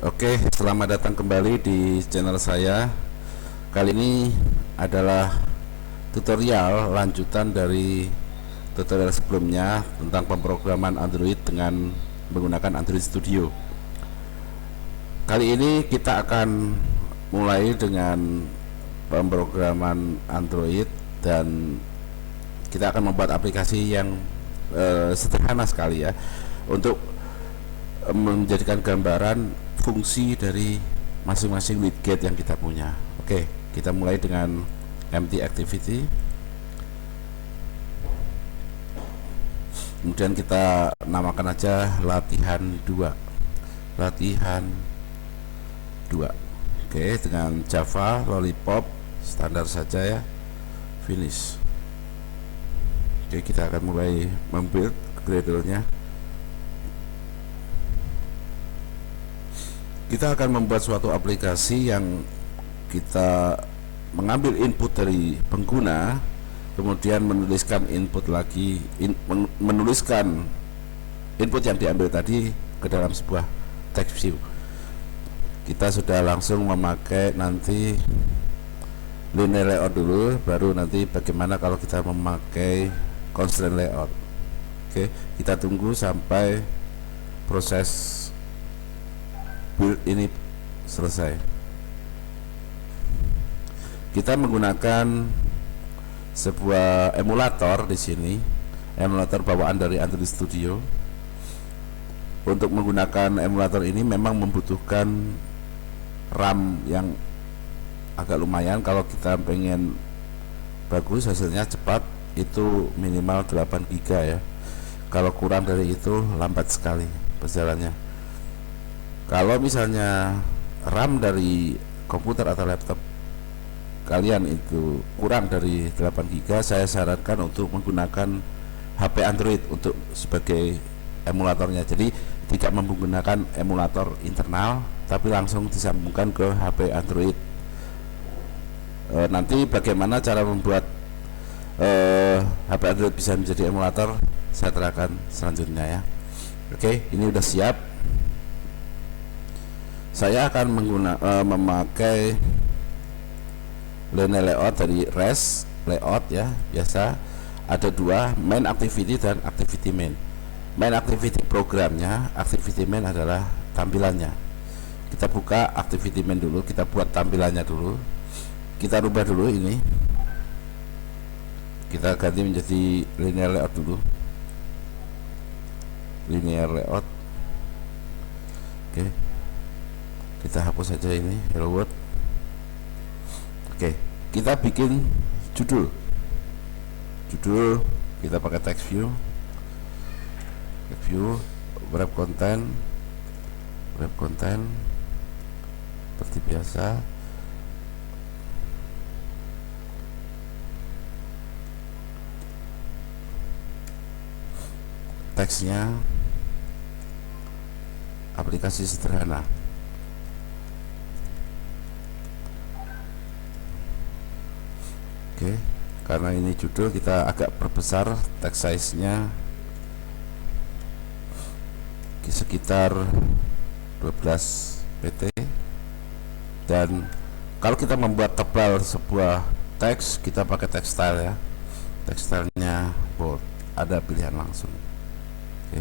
Oke, selamat datang kembali di channel saya. Kali ini adalah tutorial lanjutan dari tutorial sebelumnya tentang pemrograman Android dengan menggunakan Android Studio. Kali ini kita akan mulai dengan pemrograman Android dan kita akan membuat aplikasi yang sederhana sekali ya, untuk menjadikan gambaran fungsi dari masing-masing widget yang kita punya. Oke, kita mulai dengan empty activity. Kemudian kita namakan aja latihan 2. Latihan 2. Oke, dengan Java Lollipop standar saja ya. Finish. Oke, kita akan mulai membuild Gradle-nya. Kita akan membuat suatu aplikasi yang kita mengambil input dari pengguna, kemudian menuliskan input lagi, menuliskan input yang diambil tadi ke dalam sebuah text view. Kita sudah langsung memakai nanti linear layout dulu, baru nanti bagaimana kalau kita memakai constraint layout. Oke, kita tunggu sampai proses build ini selesai. Kita menggunakan sebuah emulator di sini, emulator bawaan dari Android Studio. Untuk menggunakan emulator ini memang membutuhkan RAM yang agak lumayan. Kalau kita pengen bagus, hasilnya cepat, itu minimal 8 GB ya. Kalau kurang dari itu lambat sekali berjalannya. Kalau misalnya RAM dari komputer atau laptop kalian itu kurang dari 8 GB, saya sarankan untuk menggunakan HP Android untuk sebagai emulatornya. Jadi tidak menggunakan emulator internal, tapi langsung disambungkan ke HP Android. Nanti bagaimana cara membuat HP Android bisa menjadi emulator, saya terangkan selanjutnya ya. Oke, ini udah siap. Saya akan memakai linear layout dari REST layout ya, biasa. Ada dua, main activity dan activity main. Main activity programnya, activity main adalah tampilannya. Kita buka activity main dulu, kita buat tampilannya dulu. Kita rubah dulu ini, kita ganti menjadi linear layout dulu. Linear layout. Oke, kita hapus saja ini hello world. Oke, kita bikin judul kita pakai text view, web content seperti biasa. Teksnya aplikasi sederhana. Oke, karena ini judul, kita agak perbesar text size-nya sekitar 12 pt. Dan kalau kita membuat tebal sebuah teks, kita pakai text style ya. Text style-nya bold, ada pilihan langsung. Oke.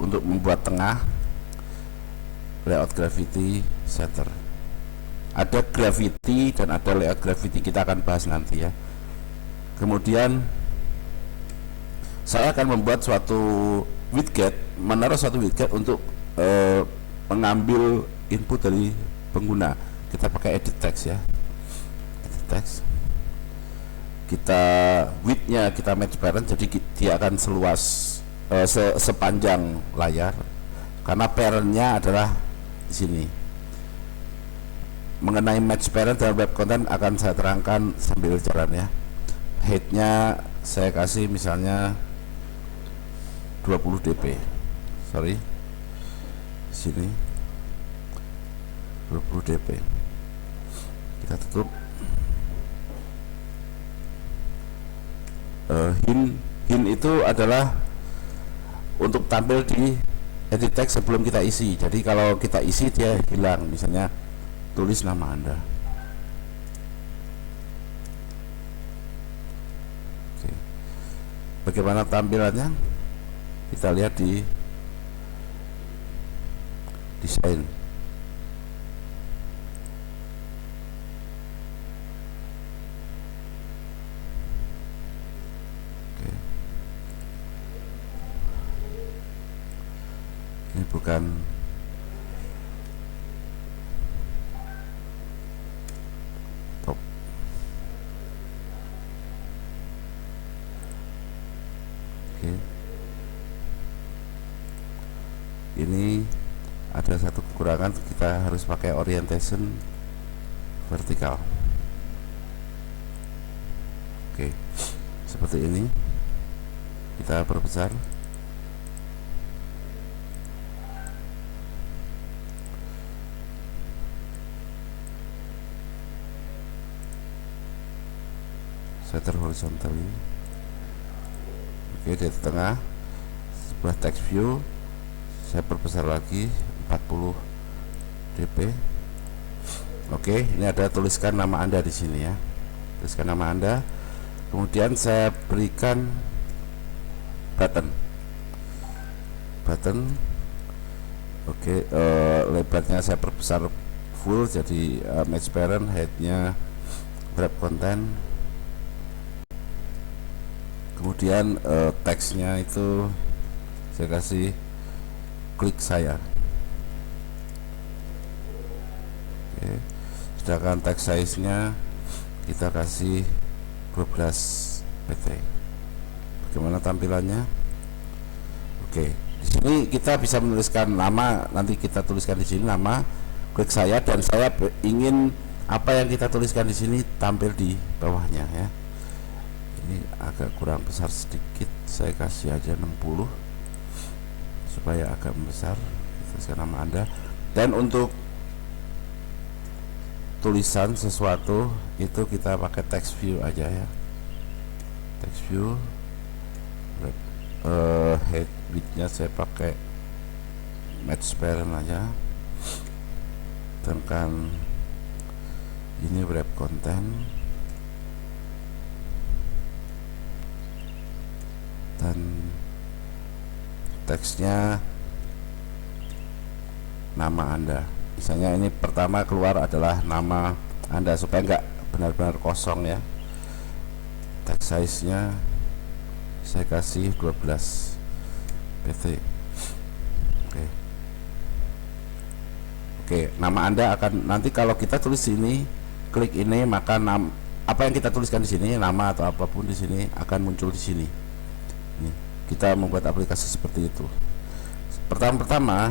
Untuk membuat tengah, layout gravity center. Ada gravity dan ada layout gravity, kita akan bahas nanti ya. Kemudian saya akan membuat suatu widget, menaruh suatu widget untuk mengambil input dari pengguna. Kita pakai edit text ya, edit text. Kita width-nya kita match parent, jadi dia akan seluas sepanjang layar, karena parent-nya adalah di sini. Mengenai match parent dan web content akan saya terangkan sambil jalan ya. Height-nya saya kasih misalnya 20 dp, sorry, sini 20 dp. Kita tutup. Hint itu adalah untuk tampil di edit text sebelum kita isi. Jadi kalau kita isi dia hilang, misalnya tulis nama Anda. Oke. Bagaimana tampilannya? Kita lihat di desain. Oke. Ini bukan top. Oke. Ini ada satu kekurangan, kita harus pakai orientation vertikal. Oke, seperti ini. Kita perbesar. Center horizontally. Oke, di tengah sebelah text view saya perbesar lagi 40 dp. Oke, ini ada tuliskan nama Anda di sini ya. Tuliskan nama Anda. Kemudian saya berikan button. Oke, lebarnya saya perbesar full jadi match parent, headnya wrap content. Kemudian teksnya itu saya kasih klik saya. Oke. Sedangkan text size-nya kita kasih 12 pt. Bagaimana tampilannya? Oke, di sini kita bisa menuliskan nama, nanti kita tuliskan di sini nama, klik saya, dan saya ingin apa yang kita tuliskan di sini tampil di bawahnya ya. Ini agak kurang besar sedikit, saya kasih aja 60 supaya agak besar. Tuliskan nama Anda. Dan untuk tulisan sesuatu itu kita pakai text view aja ya. Text view, head width-nya saya pakai match parent aja. Tekan ini wrap content, dan teksnya nama Anda. Misalnya ini pertama keluar adalah nama Anda supaya enggak benar-benar kosong ya. Text size-nya saya kasih 12 pt. Oke, nama Anda akan nanti kalau kita tulis ini, klik ini, maka apa yang kita tuliskan di sini, nama atau apapun di sini akan muncul di sini. Ini, kita membuat aplikasi seperti itu. Pertama-tama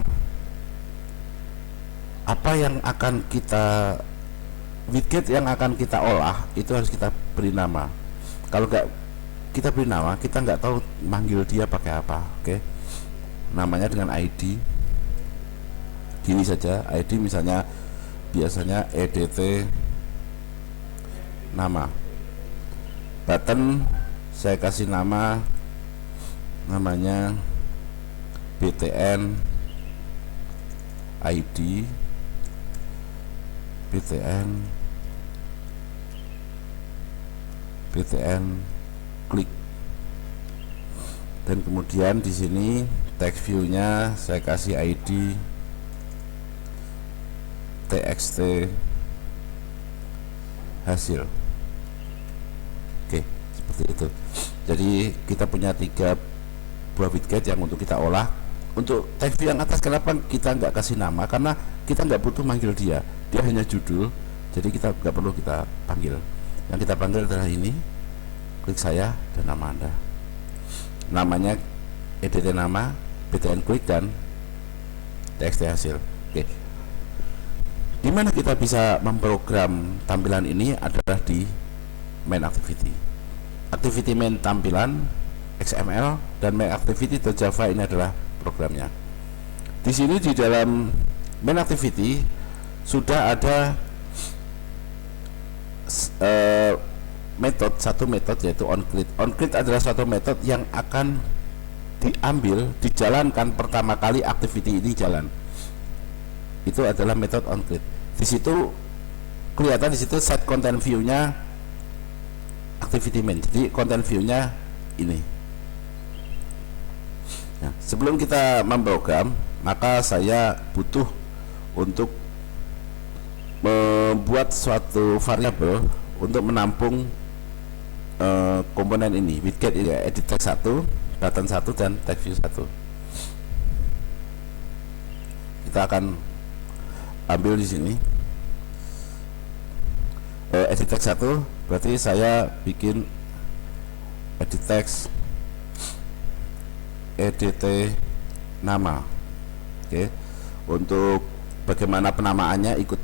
apa yang akan kita widget yang akan kita olah itu harus kita beri nama. Kalau nggak kita beri nama, kita nggak tahu manggil dia pakai apa. Oke, namanya dengan ID gini saja, ID misalnya biasanya edt nama. Button saya kasih namanya btn ID, btn klik, dan kemudian di sini text view-nya saya kasih ID txt hasil. Oke, seperti itu. Jadi kita punya 3 buah widget yang untuk kita olah. Untuk text view yang atas, kenapa kita nggak kasih nama? Karena kita nggak butuh manggil dia hanya judul, jadi kita nggak perlu kita panggil. Yang kita panggil adalah ini, klik saya dan nama Anda. Namanya edt nama, btn klik, dan txt hasil. Oke. Di mana kita bisa memprogram tampilan ini adalah di main activity. Activity main tampilan XML dan main activity.java ini adalah programnya. Di sini di dalam main activity sudah ada satu metode yaitu onCreate. onCreate adalah suatu metode yang akan diambil, dijalankan pertama kali activity ini jalan, itu adalah method onCreate. Di situ kelihatan, di situ set content view-nya activity main. Jadi content view-nya ini. Nah, sebelum kita memprogram, maka saya butuh untuk membuat suatu variabel untuk menampung komponen ini, widget ini ya, edit text 1, button 1, dan text view 1. Kita akan ambil di sini edit text 1, berarti saya bikin edit text edt nama. Oke. Untuk bagaimana penamaannya ikut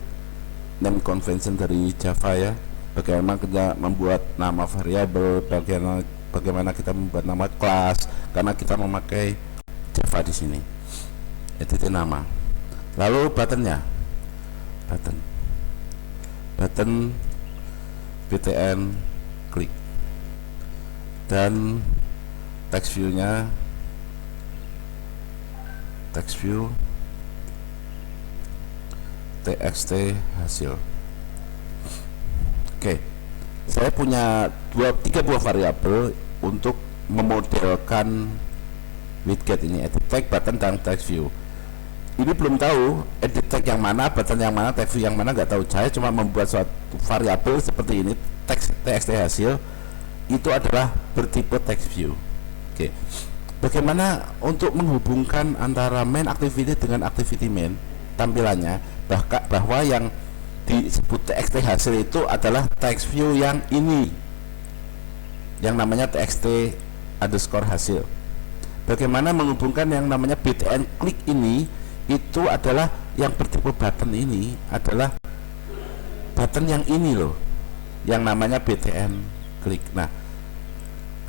name convention dari Java ya. Bagaimana kita membuat nama variabel, bagaimana kita membuat nama kelas, karena kita memakai Java di sini. Edit nama. Lalu buttonnya, button btn klik, dan text view-nya text view txt hasil. Oke, saya punya tiga buah variabel untuk memodelkan widget ini, edit text, button, dan text view. Ini belum tahu edit text yang mana, button yang mana, text view yang mana, nggak tahu. Saya cuma membuat suatu variabel seperti ini, txt hasil itu adalah bertipe text view. Oke, bagaimana untuk menghubungkan antara main activity dengan activity main tampilannya, bahwa yang disebut txt hasil itu adalah text view yang ini, yang namanya txt underscore hasil. Bagaimana menghubungkan yang namanya btn klik ini, itu adalah yang bertipe button ini adalah button yang ini loh, yang namanya btn klik. Nah,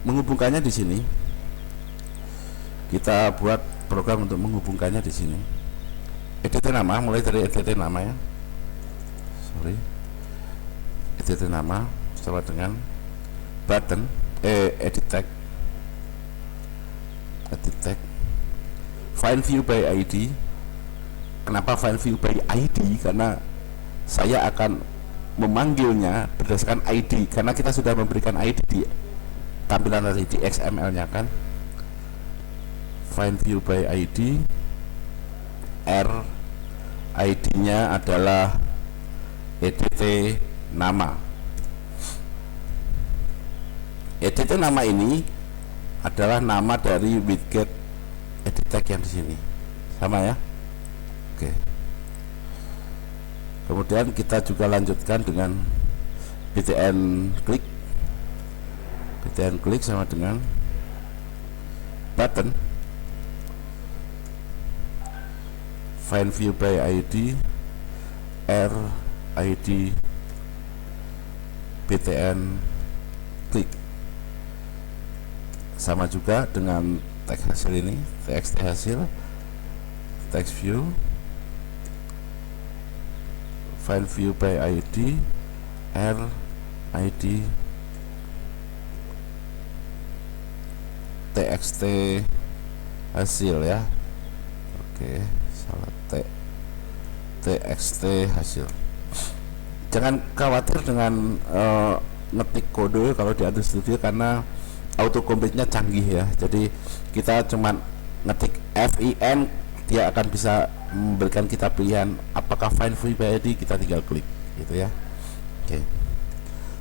menghubungkannya di sini, kita buat program untuk menghubungkannya di sini. Edit nama, mulai dari edit nama ya. Edit nama sama dengan button edit text find view by ID. Kenapa find view by ID? Karena saya akan memanggilnya berdasarkan ID, karena kita sudah memberikan ID di tampilan tadi di XML nya kan. Find view by ID, R ID nya adalah edt nama. Edt nama ini adalah nama dari widget edit text yang di sini, sama ya. Oke. Kemudian kita juga lanjutkan dengan btn klik sama dengan button find view by ID, R ID btn klik, sama juga dengan text hasil ini, txt hasil, text view, find view by ID, R ID txt hasil ya. Oke, salah, txt hasil. Jangan khawatir dengan ngetik kode kalau di Android Studio, karena autocomplete-nya canggih ya. Jadi kita cuman ngetik fin, dia akan bisa memberikan kita pilihan apakah find view by ID, kita tinggal klik gitu ya. Oke.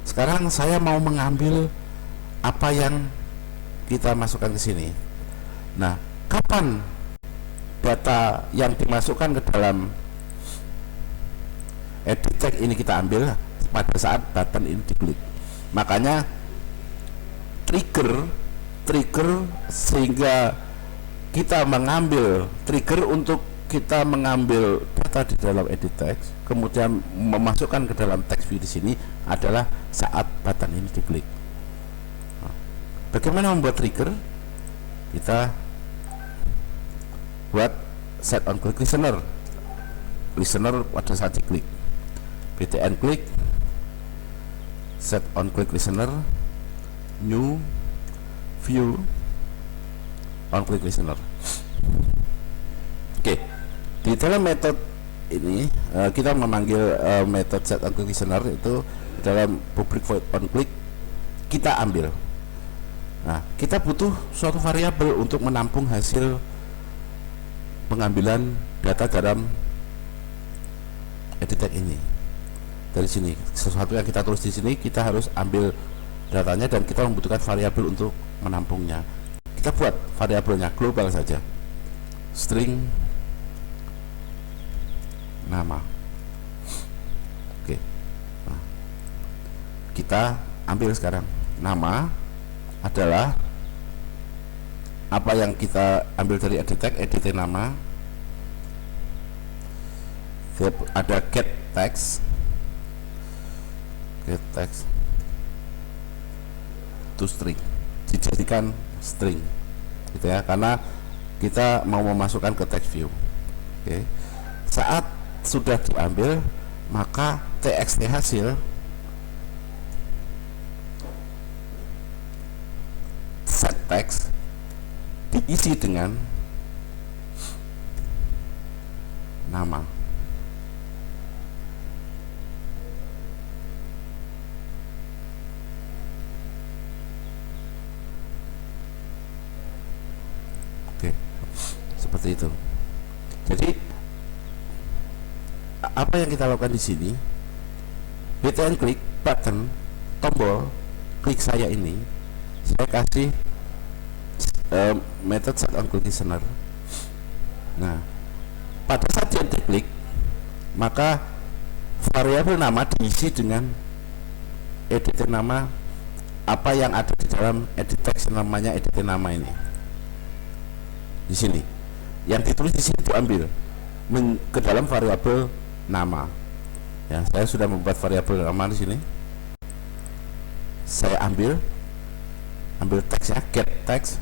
Sekarang saya mau mengambil apa yang kita masukkan ke sini. Nah, kapan data yang dimasukkan ke dalam edit text ini kita ambil? Pada saat button ini diklik. Makanya trigger sehingga kita mengambil trigger untuk kita mengambil data di dalam edit text, kemudian memasukkan ke dalam text view di sini adalah saat button ini diklik. Nah, bagaimana membuat trigger? Kita buat set on click listener pada saat diklik. btn klik, set on click listener, new view on click listener. Oke, di dalam metode ini kita memanggil metode set on click listener itu dalam public void on click kita ambil. Nah, kita butuh suatu variabel untuk menampung hasil pengambilan data dalam edit tag ini. Dari sini, sesuatu yang kita tulis di sini kita harus ambil datanya dan kita membutuhkan variabel untuk menampungnya. Kita buat variabelnya global saja, string nama. Oke, nah, kita ambil sekarang nama adalah apa yang kita ambil dari edit tag, edit nama. Ada get text to string, dijadikan string gitu ya, karena kita mau memasukkan ke text view. Oke. Saat sudah diambil, maka txt hasil set text diisi dengan nama. Oke, seperti itu. Jadi apa yang kita lakukan di sini, hit and click button, tombol klik saya ini, saya kasih method set on click listener. Nah, pada saat dia diklik, maka variabel nama diisi dengan edit nama apa yang ada di dalam edit text, namanya edit nama ini. Di sini, yang ditulis di sini diambil ke dalam variabel nama. Ya, saya sudah membuat variabel nama di sini. Saya ambil teksnya, get text,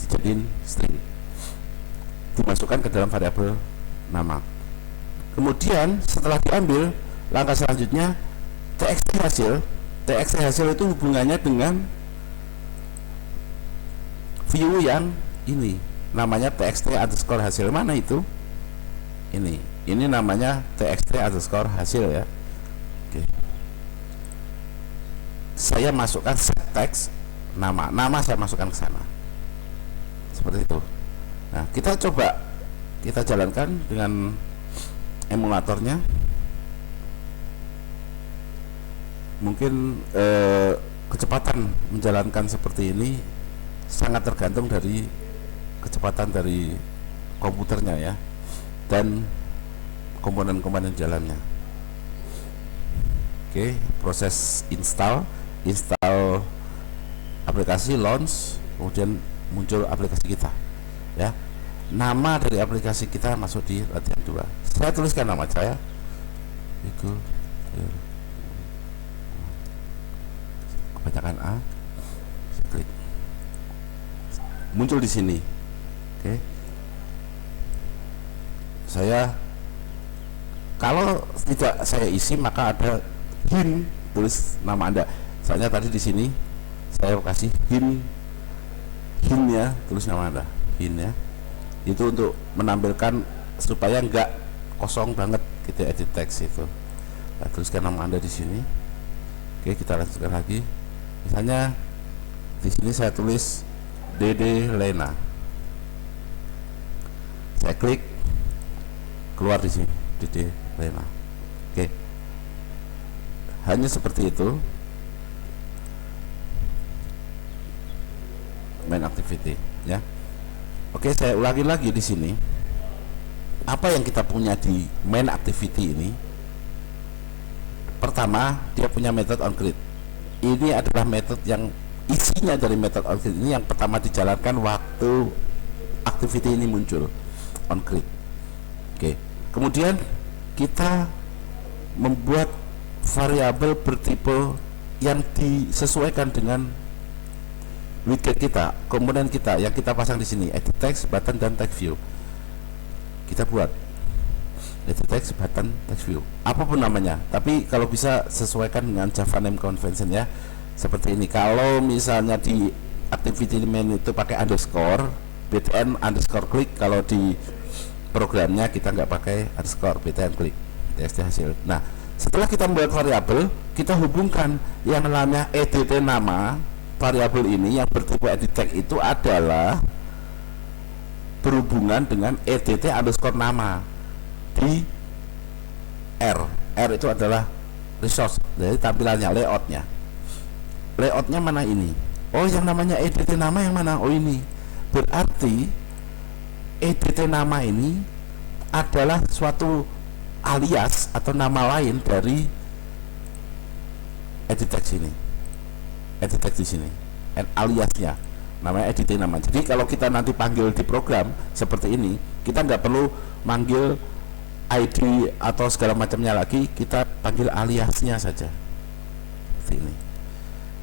dijadiin string, dimasukkan ke dalam variabel nama. Kemudian setelah diambil, langkah selanjutnya txt hasil itu hubungannya dengan view yang ini, namanya txt underscore hasil. Mana itu? Ini namanya txt underscore hasil ya. Oke. Saya masukkan set text nama saya masukkan ke sana, seperti itu. Nah, kita coba kita jalankan dengan emulatornya. Mungkin kecepatan menjalankan seperti ini sangat tergantung dari kecepatan dari komputernya ya, dan komponen-komponen jalannya. Oke, proses install aplikasi, launch, kemudian muncul aplikasi kita ya. Nama dari aplikasi kita masuk di latihan 2. Saya tuliskan nama saya itu kebanyakan A, klik, muncul di sini. Oke, saya kalau tidak saya isi maka ada hint tulis nama Anda. Soalnya tadi di sini saya kasih hintnya tulis nama Anda, hint ya. Itu untuk menampilkan supaya enggak kosong banget gitu edit text itu. Nah, tuliskan nama Anda di sini. Oke, kita lanjutkan lagi. Misalnya di sini saya tulis Dede Lena. Saya klik, keluar di sini Dede Lena. Oke. Hanya seperti itu. Main activity ya. Oke, saya ulangi lagi di sini. Apa yang kita punya di main activity ini? Pertama, dia punya method onCreate. Ini adalah metode yang isinya dari method onCreate ini yang pertama dijalankan waktu activity ini muncul, onCreate. Oke. Kemudian kita membuat variabel bertipe yang disesuaikan dengan widget kita, komponen kita yang kita pasang di sini, edit text, button, dan text view. Kita buat edit text, button, text view, apapun namanya, tapi kalau bisa sesuaikan dengan Java name convention ya. Seperti ini. Kalau misalnya di activity main itu pakai underscore, btn underscore click. Kalau di programnya kita nggak pakai underscore, btn click txt hasil. Nah, setelah kita membuat variabel, kita hubungkan yang namanya edt nama variabel ini yang bertipe edit tag itu adalah berhubungan dengan edt underscore nama di R itu adalah resource, jadi tampilannya, layoutnya mana ini? Oh, yang namanya edt nama yang mana? Oh, ini. Berarti edt nama ini adalah suatu alias atau nama lain dari edit text ini, edit text di sini, aliasnya namanya edt nama. Jadi kalau kita nanti panggil di program seperti ini, kita nggak perlu manggil ID atau segala macamnya lagi, kita panggil aliasnya saja seperti ini.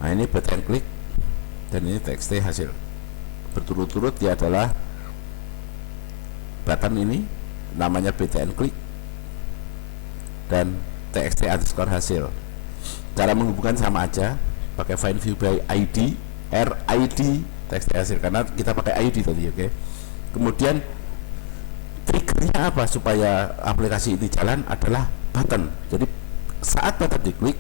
Nah, ini button klik dan ini txt hasil. Berturut-turut dia adalah button ini namanya btn klik dan txt underscore hasil. Cara menghubungkan sama aja, pakai find view by id, rid txt hasil karena kita pakai id tadi, oke. Kemudian triggernya apa supaya aplikasi ini jalan adalah button. Jadi saat button diklik,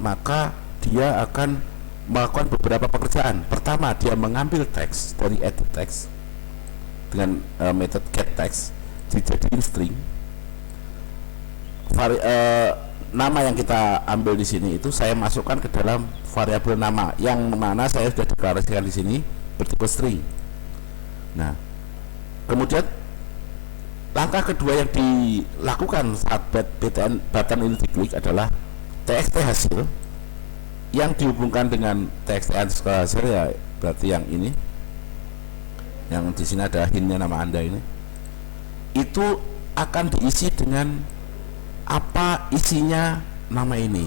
maka dia akan melakukan beberapa pekerjaan. Pertama, dia mengambil teks dari edit text dengan metode get text dijadiin string. Nama yang kita ambil di sini itu saya masukkan ke dalam variabel nama yang mana saya sudah deklarasikan di sini bertipe string. Nah, kemudian langkah kedua yang dilakukan saat button ini diklik adalah txt hasil yang dihubungkan dengan txt underscore hasil, ya berarti yang ini, yang di sini ada hintnya nama Anda ini, itu akan diisi dengan apa isinya nama ini.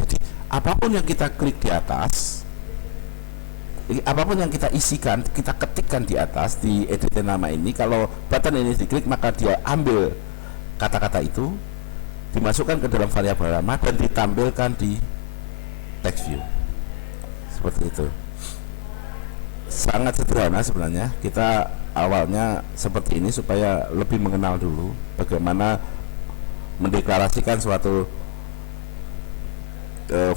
Jadi apapun yang kita klik di atas, apapun yang kita isikan, kita ketikkan di atas di edit nama ini, kalau button ini diklik maka dia ambil kata-kata itu, dimasukkan ke dalam variabel nama dan ditampilkan di text view seperti itu. Sangat sederhana sebenarnya. Kita awalnya seperti ini supaya lebih mengenal dulu bagaimana mendeklarasikan suatu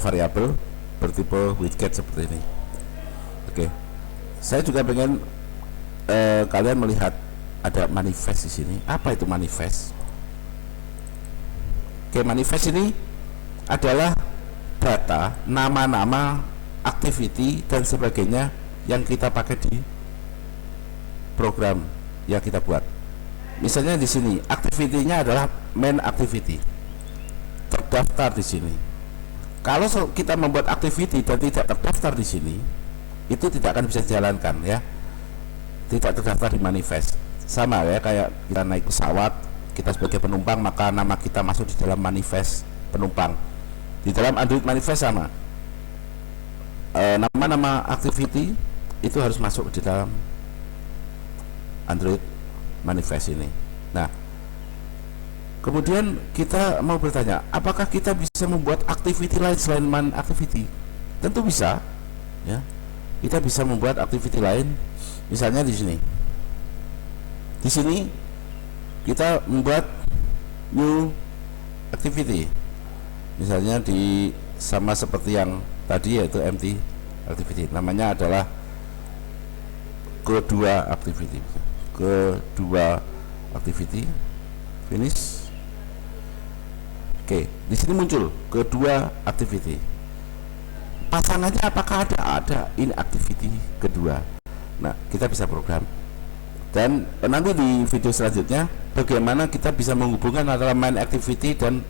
variabel bertipe widget seperti ini. Oke, saya juga pengen kalian melihat ada manifest di sini. Apa itu manifest? Oke, manifest ini adalah data, nama-nama, activity dan sebagainya yang kita pakai di program yang kita buat. Misalnya di sini activity-nya adalah main activity, terdaftar di sini. Kalau kita membuat activity dan tidak terdaftar di sini, itu tidak akan bisa dijalankan, ya. Tidak terdaftar di manifest. Sama ya kayak kita naik pesawat, kita sebagai penumpang maka nama kita masuk di dalam manifest penumpang. Di dalam Android manifest sama, nama-nama activity itu harus masuk di dalam Android manifest ini. Nah, kemudian kita mau bertanya, apakah kita bisa membuat activity lain selain main activity? Tentu bisa, ya. Kita bisa membuat activity lain, misalnya di sini. Di sini kita membuat new activity. Misalnya di sama seperti yang tadi, yaitu empty activity, namanya adalah kedua activity, finish. Oke, di sini muncul kedua activity. Pasangannya apakah ada ini activity kedua. Nah, kita bisa program. Dan nanti di video selanjutnya bagaimana kita bisa menghubungkan antara main activity dan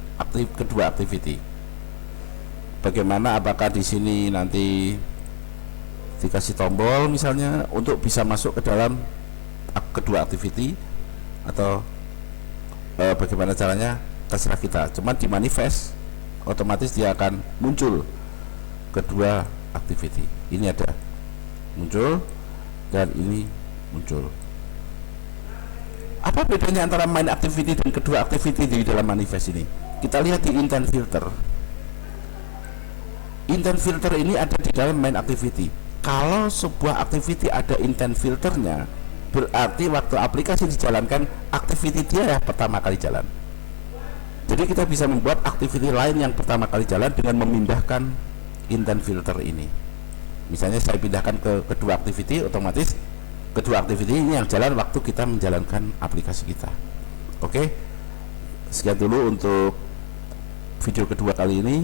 kedua activity. Bagaimana, apakah di sini nanti dikasih tombol misalnya untuk bisa masuk ke dalam kedua activity, atau bagaimana caranya, terserah kita. Cuman di manifest otomatis dia akan muncul kedua activity. Ini ada muncul dan ini muncul. Apa bedanya antara main activity dan kedua activity di dalam manifest ini? Kita lihat di intent filter. Intent filter ini ada di dalam main activity. Kalau sebuah activity ada intent filternya, berarti waktu aplikasi dijalankan, activity dia ya pertama kali jalan. Jadi kita bisa membuat activity lain yang pertama kali jalan dengan memindahkan intent filter ini. Misalnya saya pindahkan ke kedua activity, otomatis kedua activity ini yang jalan waktu kita menjalankan aplikasi kita. Oke, sekian dulu untuk video kedua kali ini.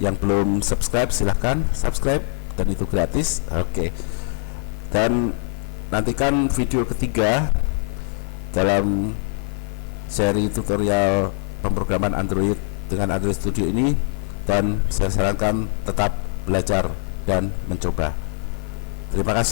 Yang belum subscribe silahkan subscribe, dan itu gratis. Oke, dan nantikan video ketiga dalam seri tutorial pemrograman Android dengan Android Studio ini, dan saya sarankan tetap belajar dan mencoba. Terima kasih.